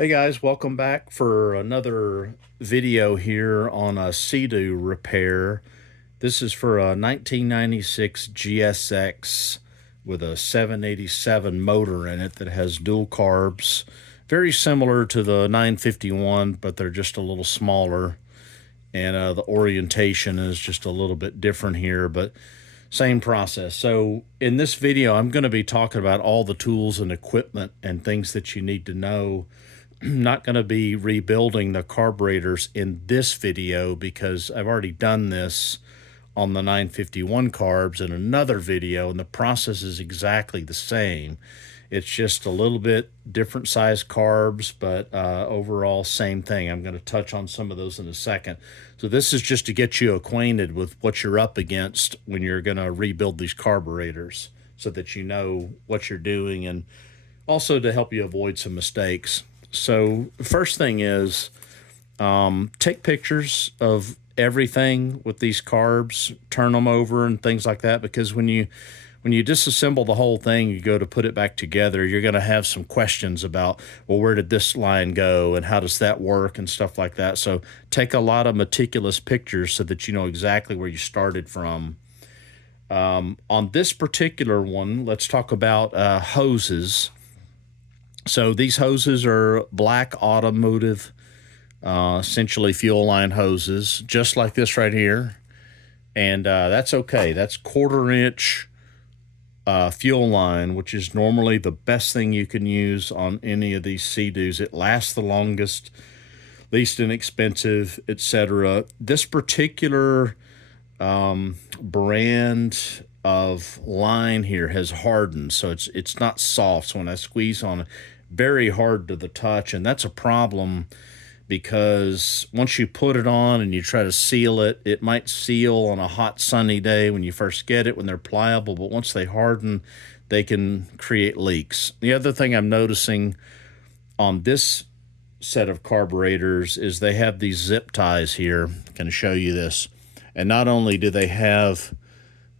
Hey guys, welcome back for another video here on a SeaDoo repair. This is for a 1996 GSX with a 787 motor in it that has dual carbs. Very similar to the 951, but they're just a little smaller. And the orientation is just a little bit different here, but same process. So in this video, I'm going to be talking about all the tools and equipment and things that you need to know. Not going to be rebuilding the carburetors in this video because I've already done this on the 951 carbs in another video, and the process is exactly the same. It's just a little bit different size carbs, but overall same thing. I'm going to touch on some of those in a second. So this is just to get you acquainted with what you're up against when you're going to rebuild these carburetors so that you know what you're doing, and also to help you avoid some mistakes. So first thing is take pictures of everything with these carbs, turn them over and things like that, because when you disassemble the whole thing, you go to put it back together, you're going to have some questions about, well, where did this line go and how does that work and stuff like that. So take a lot of meticulous pictures so that you know exactly where you started from. On this particular one, let's talk about hoses. So these hoses are black automotive, essentially fuel line hoses, just like this right here. And that's okay. That's 1/4 inch fuel line, which is normally the best thing you can use on any of these SeaDoos. It lasts the longest, least inexpensive, etc. This particular brand of line here has hardened, so it's not soft. So when I squeeze on it, very hard to the touch, and that's a problem because once you put it on and you try to seal it, it might seal on a hot sunny day when you first get it when they're pliable, but once they harden, they can create leaks. The other thing I'm noticing on this set of carburetors is they have these zip ties here. I'm going to show you this. And not only do they have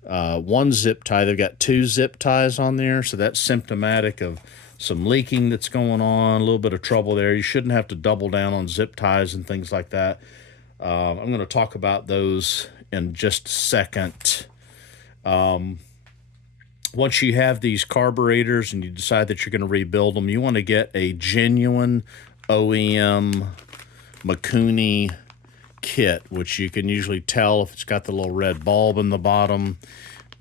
one zip tie, they've got 2 zip ties on there, so that's symptomatic of some leaking that's going on, a little bit of trouble there. You shouldn't have to double down on zip ties and things like that. I'm going to talk about those in just a second. Once you have these carburetors and you decide that you're going to rebuild them, you want to get a genuine OEM Mikuni kit, which you can usually tell if it's got the little red bulb in the bottom.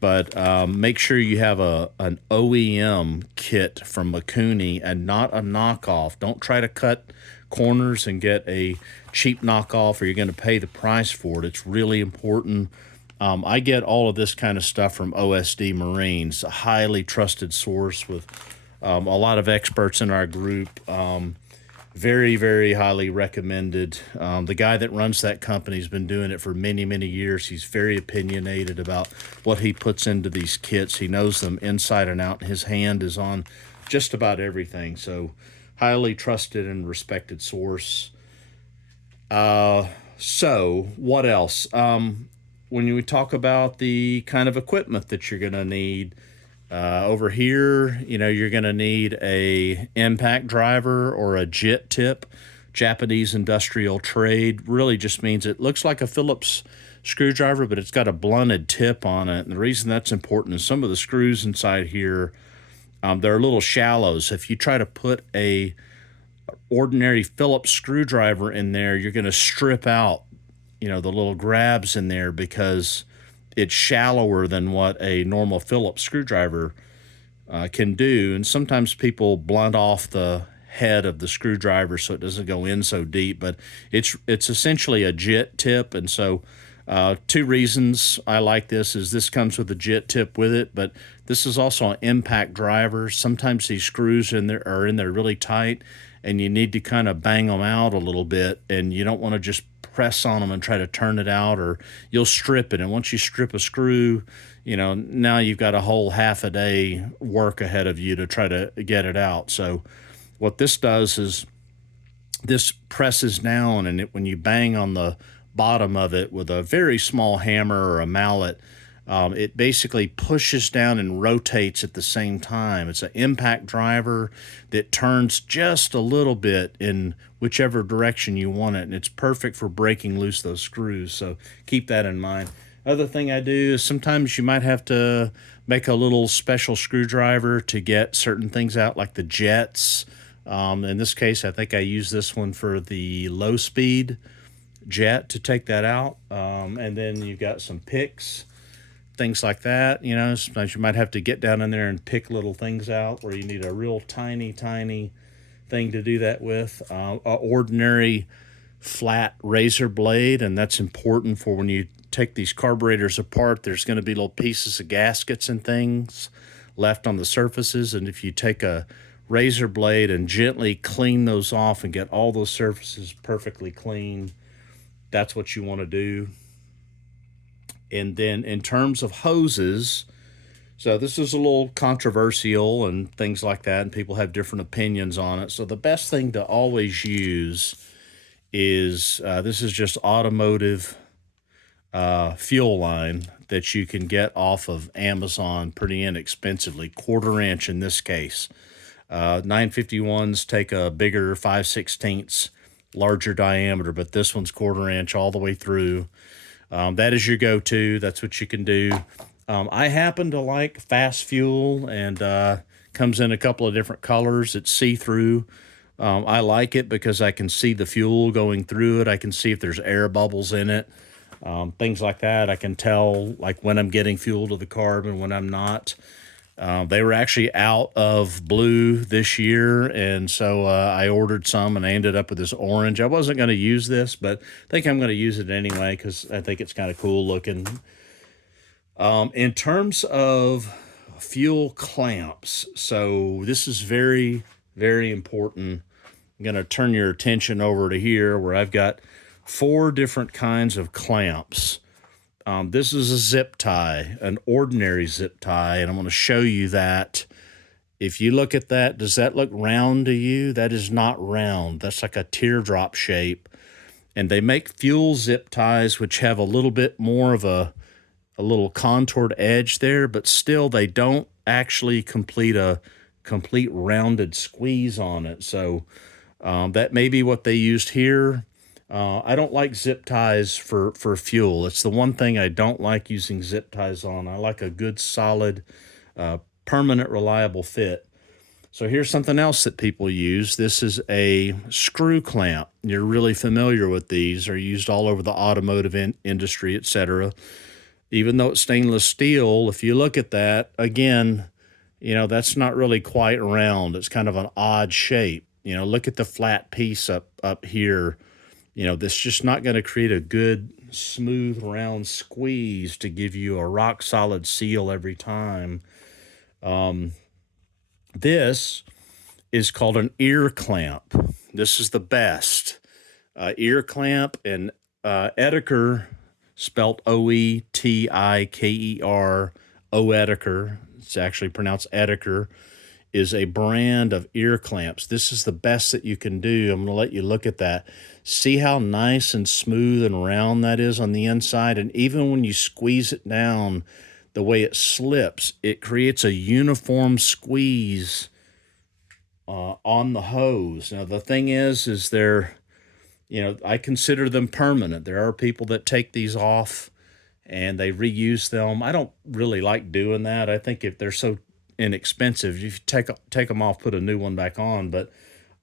But make sure you have an OEM kit from Mikuni and not a knockoff. Don't try to cut corners and get a cheap knockoff, or you're going to pay the price for it. It's really important. I get all of this kind of stuff from OSD Marines, a highly trusted source with a lot of experts in our group. Very, very highly recommended. The guy that runs that company has been doing it for many, many years. He's very opinionated about what he puts into these kits. He knows them inside and out. His hand is on just about everything. So highly trusted and respected source. So what else? When we talk about the kind of equipment that you're going to need, over here, you're going to need a impact driver or a JIT tip. Japanese industrial trade really just means it looks like a Phillips screwdriver, but it's got a blunted tip on it. And the reason that's important is some of the screws inside here, they're a little shallow. So if you try to put a ordinary Phillips screwdriver in there, you're going to strip out, the little grabs in there because it's shallower than what a normal Phillips screwdriver can do. And sometimes people blunt off the head of the screwdriver so it doesn't go in so deep, but it's essentially a JIT tip. And so 2 reasons I like this is this comes with a JIT tip with it, but this is also an impact driver. Sometimes these screws are in there really tight, and you need to kind of bang them out a little bit, and you don't want to just press on them and try to turn it out, or you'll strip it. And once you strip a screw, now you've got a whole half a day work ahead of you to try to get it out. So what this does is this presses down, and when you bang on the bottom of it with a very small hammer or a mallet, It basically pushes down and rotates at the same time. It's an impact driver that turns just a little bit in whichever direction you want it, and it's perfect for breaking loose those screws. So keep that in mind. Other thing I do is sometimes you might have to make a little special screwdriver to get certain things out, like the jets. In this case, I think I use this one for the low speed jet to take that out. And then you've got some picks, things like that. You know, sometimes you might have to get down in there and pick little things out where you need a real tiny, tiny thing to do that with. Ordinary flat razor blade, and that's important for when you take these carburetors apart. There's going to be little pieces of gaskets and things left on the surfaces, and if you take a razor blade and gently clean those off and get all those surfaces perfectly clean, that's what you want to do. And then in terms of hoses, so this is a little controversial and things like that, and people have different opinions on it. So the best thing to always use is this is just automotive fuel line that you can get off of Amazon pretty inexpensively, 1/4 inch in this case. 951s take a bigger 5/16 larger diameter, but this one's 1/4 inch all the way through. That is your go-to. That's what you can do. I happen to like fast fuel, and comes in a couple of different colors. It's see-through. I like it because I can see the fuel going through it. I can see if there's air bubbles in it, things like that. I can tell like when I'm getting fuel to the carb and when I'm not. They were actually out of blue this year, and so I ordered some, and I ended up with this orange. I wasn't going to use this, but I think I'm going to use it anyway because I think it's kind of cool looking. In terms of fuel clamps, so this is very, very important. I'm going to turn your attention over to here where I've got 4 different kinds of clamps. This is a zip tie, an ordinary zip tie, and I'm going to show you that. If you look at that, does that look round to you? That is not round. That's like a teardrop shape. And they make fuel zip ties, which have a little bit more of a little contoured edge there, but still they don't actually complete a complete rounded squeeze on it. So that may be what they used here. I don't like zip ties for fuel. It's the one thing I don't like using zip ties on. I like a good, solid, permanent, reliable fit. So here's something else that people use. This is a screw clamp. You're really familiar with these. They're used all over the automotive industry, etc. Even though it's stainless steel, if you look at that, again, you know, that's not really quite round. It's kind of an odd shape. You know, look at the flat piece up here. You know, this just not going to create a good, smooth, round squeeze to give you a rock-solid seal every time. This is called an ear clamp. This is the best. Ear clamp, and Oetiker, spelt Oetiker, Oetiker, it's actually pronounced Oetiker, is a brand of ear clamps. This is the best that you can do. I'm going to let you look at that. See how nice and smooth and round that is on the inside? And even when you squeeze it down, the way it slips, it creates a uniform squeeze on the hose. Now, the thing is they're, you know, I consider them permanent. There are people that take these off and they reuse them. I don't really like doing that. I think if they're so inexpensive, you take them off, put a new one back on. But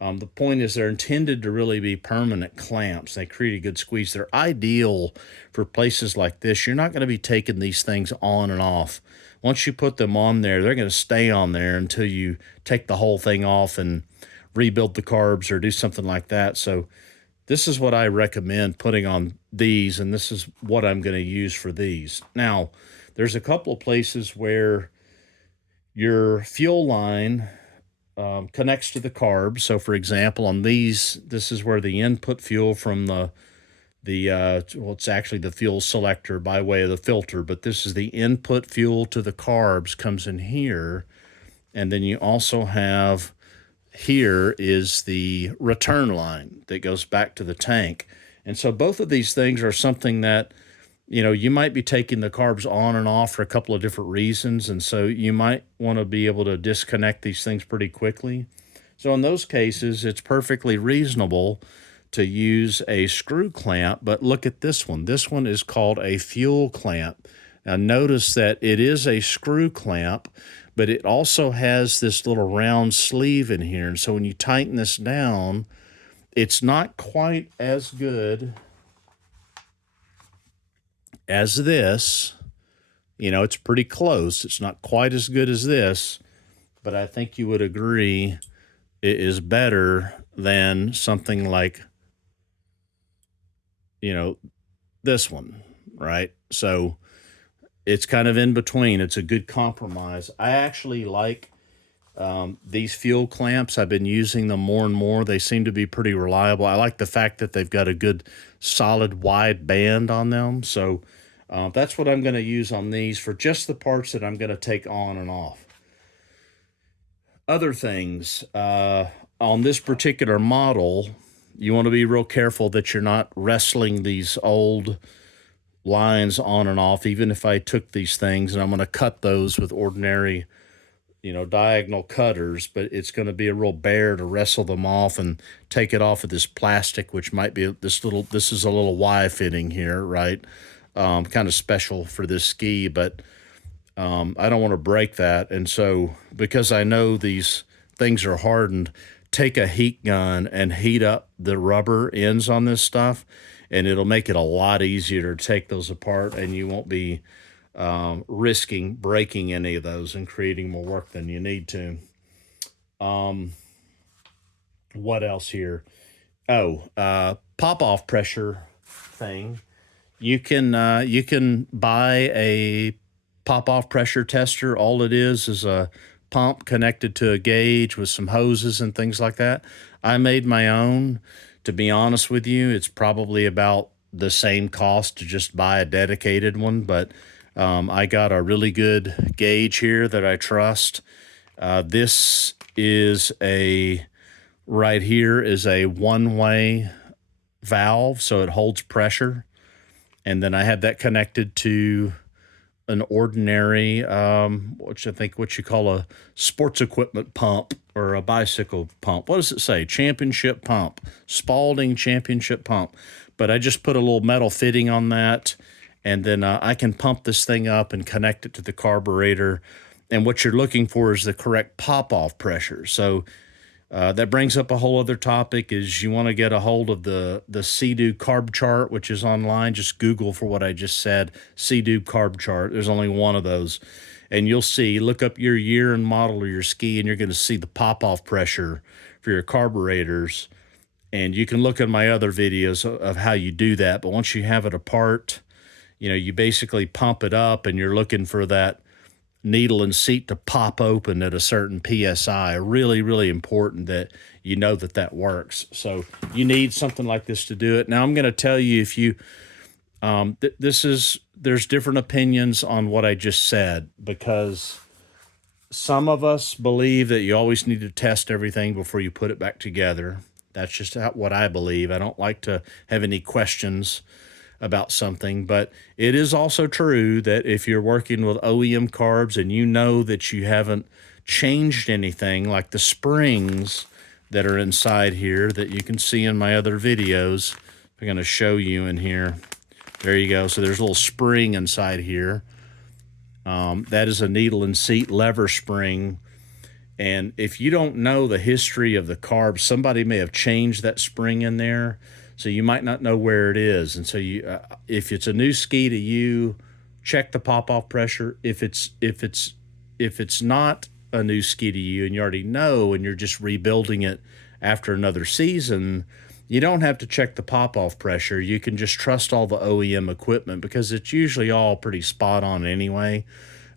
the point is they're intended to really be permanent clamps. They create a good squeeze. They're ideal for places like this. You're not going to be taking these things on and off. Once you put them on there, they're going to stay on there until you take the whole thing off and rebuild the carbs or do something like that. So this is what I recommend putting on these, and this is what I'm going to use for these. Now, there's a couple of places where your fuel line connects to the carbs. So, for example, on these, this is where the input fuel from well, it's actually the fuel selector by way of the filter, but this is the input fuel to the carbs comes in here. And then you also have here is the return line that goes back to the tank. And so both of these things are something that you might be taking the carbs on and off for a couple of different reasons. And so you might want to be able to disconnect these things pretty quickly. So in those cases, it's perfectly reasonable to use a screw clamp. But look at this one. This one is called a fuel clamp. Now notice that it is a screw clamp, but it also has this little round sleeve in here. And so when you tighten this down, it's not quite as good as this. It's pretty close. It's not quite as good as this, but I think you would agree it is better than something like, this one, right? So it's kind of in between. It's a good compromise. I actually like these fuel clamps. I've been using them more and more. They seem to be pretty reliable. I like the fact that they've got a good solid wide band on them. So that's what I'm going to use on these for just the parts that I'm going to take on and off. Other things, on this particular model, you want to be real careful that you're not wrestling these old lines on and off. Even if I took these things and I'm going to cut those with ordinary, diagonal cutters, but it's going to be a real bear to wrestle them off and take it off of this plastic, which might be this is a little Y fitting here, right? Kind of special for this ski, but I don't want to break that. And so, because I know these things are hardened, take a heat gun and heat up the rubber ends on this stuff, and it'll make it a lot easier to take those apart, and you won't be risking breaking any of those and creating more work than you need to. What else here? Pop-off pressure thing. You can buy a pop-off pressure tester. All it is a pump connected to a gauge with some hoses and things like that. I made my own. To be honest with you, it's probably about the same cost to just buy a dedicated one, but I got a really good gauge here that I trust. This is right here is a one-way valve, so it holds pressure. And then I have that connected to an ordinary, what you call a sports equipment pump or a bicycle pump. What does it say? Championship pump, Spalding championship pump. But I just put a little metal fitting on that, and then I can pump this thing up and connect it to the carburetor. And what you're looking for is the correct pop-off pressure. So that brings up a whole other topic. Is you want to get a hold of the SeaDoo carb chart, which is online. Just Google for what I just said, SeaDoo carb chart. There's only one of those. And you'll see, look up your year and model of your ski, and you're going to see the pop-off pressure for your carburetors. And you can look at my other videos of how you do that. But once you have it apart, you basically pump it up, and you're looking for that needle and seat to pop open at a certain PSI. Really, really important that you know that works. So you need something like this to do it. Now I'm going to tell you, if you, there's different opinions on what I just said, because some of us believe that you always need to test everything before you put it back together. That's just what I believe. I don't like to have any questions about something, but it is also true that if you're working with OEM carbs and you know that you haven't changed anything, like the springs that are inside here that you can see in my other videos, I'm going to show you in here. There you go. So there's a little spring inside here. That is a needle and seat lever spring. And if you don't know the history of the carbs, somebody may have changed that spring in there, so you might not know where it is. And so if it's a new ski to you, check the pop-off pressure. If it's not a new ski to you and you already know and you're just rebuilding it after another season, you don't have to check the pop-off pressure. You can just trust all the OEM equipment, because it's usually all pretty spot on anyway.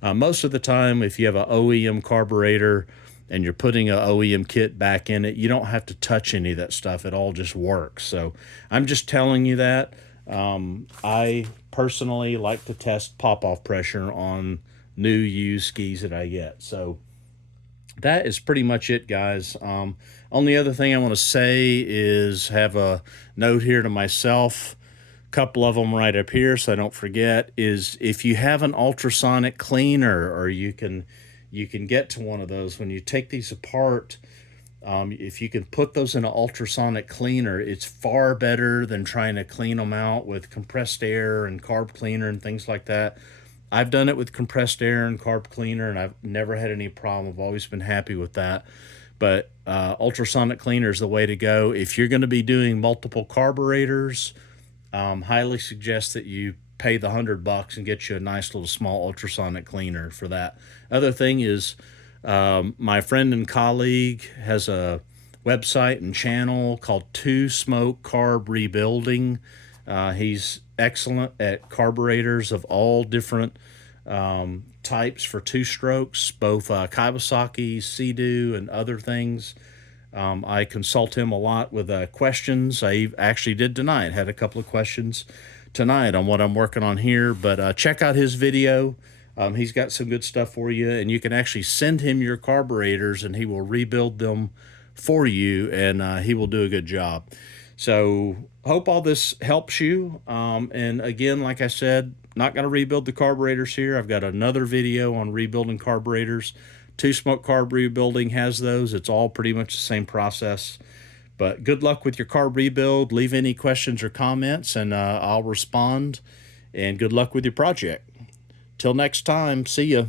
Most of the time, if you have an OEM carburetor and you're putting an OEM kit back in it, you don't have to touch any of that stuff. It all just works. So I'm just telling you that. I personally like to test pop-off pressure on new used skis that I get. So that is pretty much it, guys. Only other thing I want to say is have a note here to myself. couple of them right up here so I don't forget, is if you have an ultrasonic cleaner, or you can get to one of those, when you take these apart, if you can put those in an ultrasonic cleaner, it's far better than trying to clean them out with compressed air and carb cleaner and things like that. I've done it with compressed air and carb cleaner, and I've never had any problem. I've always been happy with that. But ultrasonic cleaner is the way to go. If you're going to be doing multiple carburetors, highly suggest that you pay the $100 and get you a nice little small ultrasonic cleaner for that. Other thing is, my friend and colleague has a website and channel called Two Smoke Carb Rebuilding. He's excellent at carburetors of all different types for two strokes, both Kawasaki, SeaDoo, and other things. I consult him a lot with questions. I actually did tonight, had a couple of questions tonight on what I'm working on here, but check out his video. He's got some good stuff for you, and you can actually send him your carburetors and he will rebuild them for you, and he will do a good job. So hope all this helps you. And again, like I said, not going to rebuild the carburetors here. I've got another video on rebuilding carburetors. Two Smoke Carb Rebuilding has those. It's all pretty much the same process. But good luck with your carb rebuild. Leave any questions or comments, and I'll respond. And good luck with your project. Till next time, see ya.